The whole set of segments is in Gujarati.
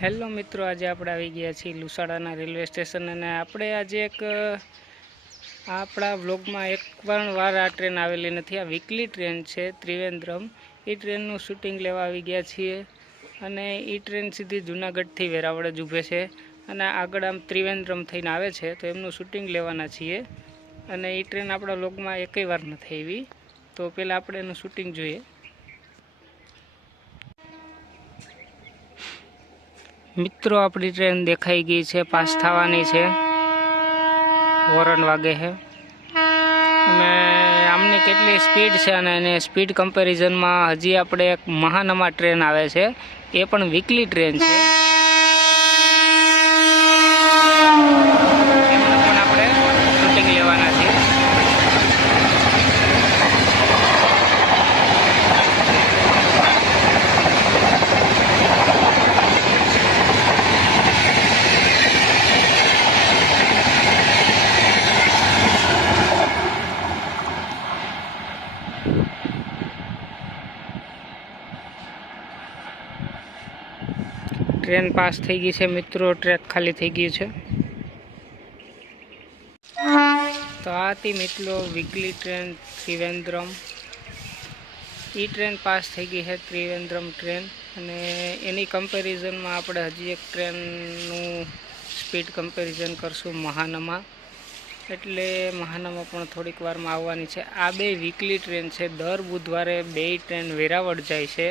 હેલો મિત્રો, આજે આપણે આવી ગયા છીએ લુસાડાના રેલવે સ્ટેશન અને આપણે આજે એક આપણા વ્લોગમાં એક પણ વાર આ ટ્રેન આવેલી નથી. આ વીકલી ટ્રેન છે ત્રિવેન્દ્રમ. એ ટ્રેનનું શૂટિંગ લેવા આવી ગયા છીએ અને એ ટ્રેન સીધી જૂનાગઢથી વેરાવળ જ ઊભે છે અને આગળ આમ ત્રિવેન્દ્રમ થઈને આવે છે, તો એમનું શૂટિંગ લેવાના છીએ. અને એ ટ્રેન આપણા વ્લોગમાં એકેય વાર નથી આવી, તો પહેલાં આપણે એનું શૂટિંગ જોઈએ. મિત્રો, આપણી ટ્રેન દેખાઈ ગઈ છે, પાસ થવાની છે. હોર્ન વાગે છે અને આમની કેટલી સ્પીડ છે અને એની સ્પીડ કમ્પેરિઝનમાં હજી આપણે એક મહાનમા ટ્રેન આવે છે, એ પણ વીકલી ટ્રેન છે. એમનું પણ આપણે શૂટિંગ લેવાના છીએ. ટ્રેન પાસ થઈ ગઈ છે મિત્રો, ટ્રેક ખાલી થઈ ગયું છે. તો આ હતી મિત્રો વીકલી ટ્રેન ત્રિવેન્દ્રમ. એ ટ્રેન પાસ થઈ ગઈ છે ત્રિવેન્દ્રમ ટ્રેન, અને એની કમ્પેરિઝનમાં આપણે હજી એક ટ્રેનનું સ્પીડ કમ્પેરિઝન કરશું, મહાનમા. એટલે મહાનમા પણ થોડીક વારમાં આવવાની છે. આ બે વીકલી ટ્રેન છે. દર બુધવારે બે ટ્રેન વેરાવળ જાય છે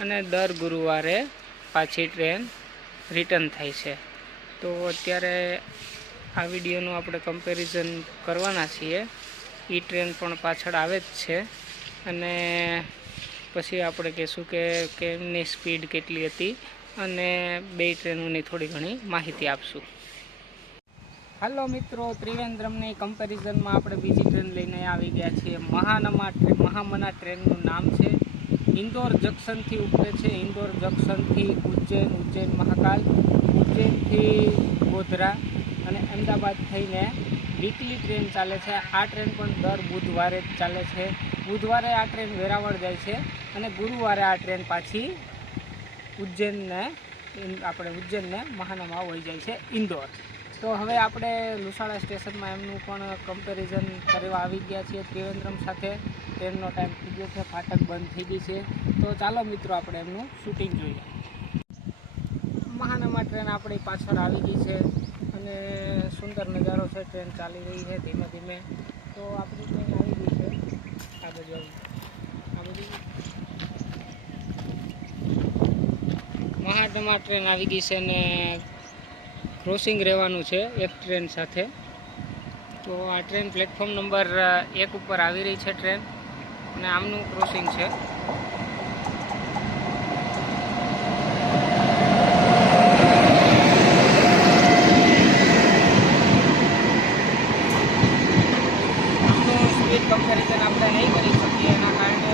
અને દર ગુરુવારે પાછી ટ્રેન રિટર્ન થાય છે. તો અત્યારે આ વિડીયોનું આપણે કમ્પેરિઝન કરવાના છીએ. એ ટ્રેન પણ પાછળ આવે જ છે અને પછી આપણે કહીશું કે એમની સ્પીડ કેટલી હતી અને બે ટ્રેનોની થોડી ઘણી માહિતી આપશું. હાલો મિત્રો, ત્રિવેન્દ્રમની કમ્પેરિઝનમાં આપણે બીજી ટ્રેન લઈને આવી ગયા છીએ. મહામના ટ્રેનનું નામ છે. ઇન્દોર જંકશનથી ઉપડે છે. ઇન્દોર જંકશનથી ઉજ્જૈન, ઉજ્જૈન મહાકાલ, ઉજ્જૈનથી ગોધરા અને અમદાવાદ થઈને વીકલી ટ્રેન ચાલે છે. આ ટ્રેન પણ દર બુધવારે જ ચાલે છે. બુધવારે આ ટ્રેન વેરાવળ જાય છે અને ગુરુવારે આ ટ્રેન પાછી ઉજ્જૈનને મહાનમા વહી જાય છે, ઇન્દોર. તો હવે આપણે લુસાડા સ્ટેશનમાં એમનું પણ કમ્પેરિઝન કરવા આવી ગયા છીએ ત્રિવેન્દ્રમ સાથે. ટ્રેનનો ટાઈમ થઈ ગયો છે, ફાટક બંધ થઈ ગઈ છે. તો ચાલો મિત્રો, આપણે એમનું શૂટિંગ જોઈએ. મહાનમા ટ્રેન આપણી પાછળ આવી ગઈ છે અને સુંદર નજારો છે. ટ્રેન ચાલી રહી છે ધીમે ધીમે. તો આપણી ટ્રેન આવી ગઈ છે. આ બધું મહાનમા ટ્રેન આવી ગઈ છે અને ક્રોસિંગ રહેવાનું છે એક ટ્રેન સાથે. તો આ ટ્રેન પ્લેટફોર્મ નંબર 1 ઉપર આવી રહી છે ટ્રેન, અને આમનું ક્રોસિંગ છે. આમનું સ્પીડ કમ્પેરિઝન આપણે નહીં કરી શકીએ, એના કારણે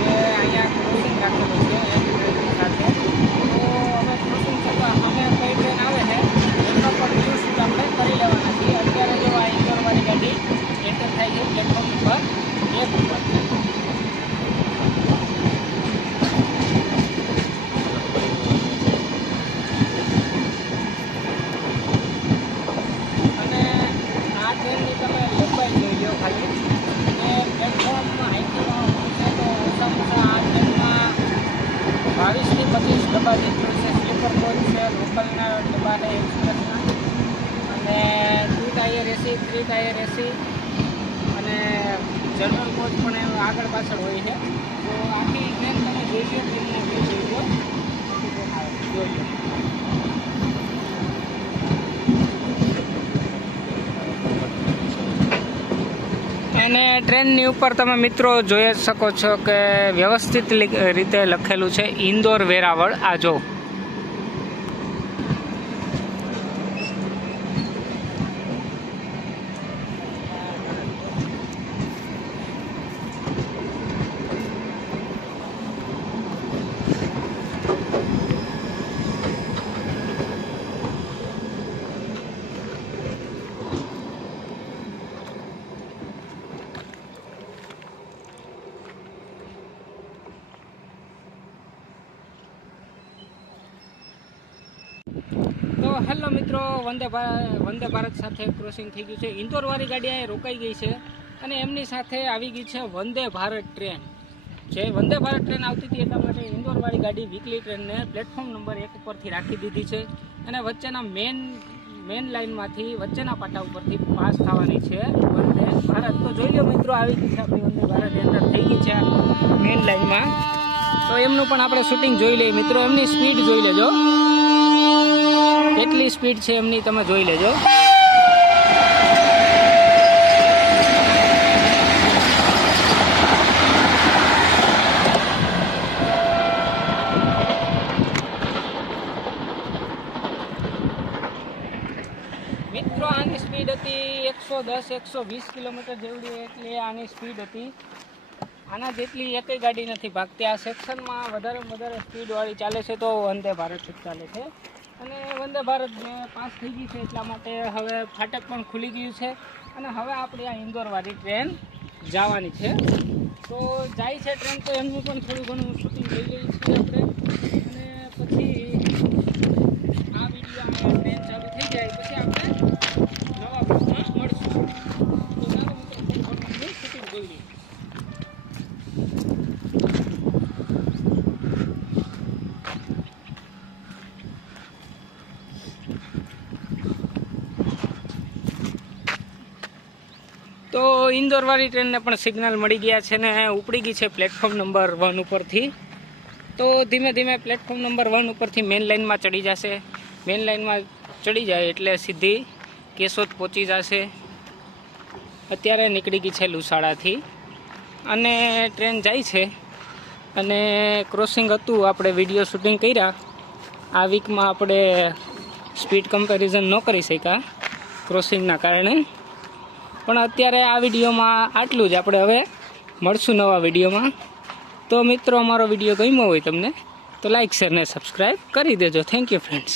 કે અહીંયા ક્રોસિંગ રાખેલું છે એક ટ્રેન સાથે. તો હવે ક્રોસિંગ છે, તો અમે કઈ ટ્રેન આવે છે એમનો પણ વ્યૂ શૂટ આપણે કરી લેવાના છીએ. અત્યારે જો આ ઇન્દોરવાળી ગાડી એન્ટર થાય છે પ્લેટફોર્મ નંબર 1 ઉપર. અને આ ટ્રેનની તમે લંબાઈ જોઈ લો ખાલી, અને પ્લેટફોર્મ હાઈટમાં છે તો ઓછામાં ઓછા આ ટ્રેનમાં 22 થી 25 ડબ્બા જેટલું છે. સ્લીપર કોચ છે, લોકલના ડબ્બા છે એક્સપ્રેસના, અને 2 ટાયર એસી, 3 ટાયર એસી અને જનરલ કોચ પણ આગળ પાછળ હોય છે. તો આખી ટ્રેન તમે જોઈ લો, ટ્રેનના વ્યૂ જોઈ લો, જોઈ લો. અને ટ્રેનની ઉપર તમે મિત્રો જોઈ શકો છો કે વ્યવસ્થિત રીતે લખેલું છે ઇન્દોર વેરાવળ. આ જો તો હેલો મિત્રો, વંદે ભારત સાથે ક્રોસિંગ થઈ ગયું છે. ઇન્દોરવાળી ગાડી અહીં રોકાઈ ગઈ છે અને એમની સાથે આવી ગઈ છે વંદે ભારત ટ્રેન. જે વંદે ભારત ટ્રેન આવતી હતી એટલા માટે ઇન્દોરવાળી ગાડી વીકલી ટ્રેનને પ્લેટફોર્મ નંબર 1 ઉપરથી રાખી દીધી છે અને વચ્ચેના મેન લાઇનમાંથી વચ્ચેના પાટા ઉપરથી પાસ થવાની છે વંદે ભારત. તો જોઈ લો મિત્રો, આવી ગઈ છે આપણી વંદે ભારત, એન્ટર થઈ ગઈ છે મેન લાઇનમાં. તો એમનું પણ આપણે શૂટિંગ જોઈ લઈએ મિત્રો. એમની સ્પીડ જોઈ લેજો, એટલી સ્પીડ છે એમની, તમે જોઈ લેજો. મિત્રો આની સ્પીડ હતી 110-120 કિલોમીટર જેવડી, એટલે આની સ્પીડ હતી. આના જેટલી એકેય ગાડી નથી ભાગતી. આ સેક્શનમાં વધારે સ્પીડવાળી ચાલે છે તો વંદે ભારત જ ચાલે છે. અને વંદે ભારત પાસ થઈ ગઈ છે એટલા માટે હવે ફાટક પણ ખુલી ગયું છે અને હવે આપણી આ ઇન્દોરવાળી ટ્રેન જવાની છે. તો જાય છે ટ્રેન, તો એમનું પણ થોડું ઘણું શૂટિંગ લઈ લઈએ છીએ આપણે. અને પછી આ વિડીયો ટ્રેન ચાલુ થઈ જાય પછી આપણે નવા બ્લોગમાં મળશું. તો ચાલો મિત્રો, શૂટિંગ જોઈ લઈએ. તો ઇન્દોરવાળી ટ્રેનને પણ સિગ્નલ મળી ગયા છે ને ઉપડી ગઈ છે પ્લેટફોર્મ નંબર 1 ઉપરથી. તો ધીમે ધીમે પ્લેટફોર્મ નંબર 1 ઉપરથી મેન લાઇનમાં ચડી જશે. મેન લાઇનમાં ચડી જાય એટલે સીધી કેશોદ પહોંચી જશે. અત્યારે નીકળી ગઈ છે લુસાડાથી અને ટ્રેન જાય છે. અને ક્રોસિંગ હતું, આપણે વિડીયો શૂટિંગ કર્યા. આ વીકમાં આપણે સ્પીડ કમ્પેરિઝન ન કરી શક્યા ક્રોસિંગના કારણે, પણ અત્યારે આ વિડીયોમાં આટલું જ. આપણે હવે મળશું નવા વિડીયોમાં. તો મિત્રો, અમારો વિડીયો ગમ્યો હોય તમને તો લાઇક, શેર ને સબસ્ક્રાઈબ કરી દેજો. Thank you friends.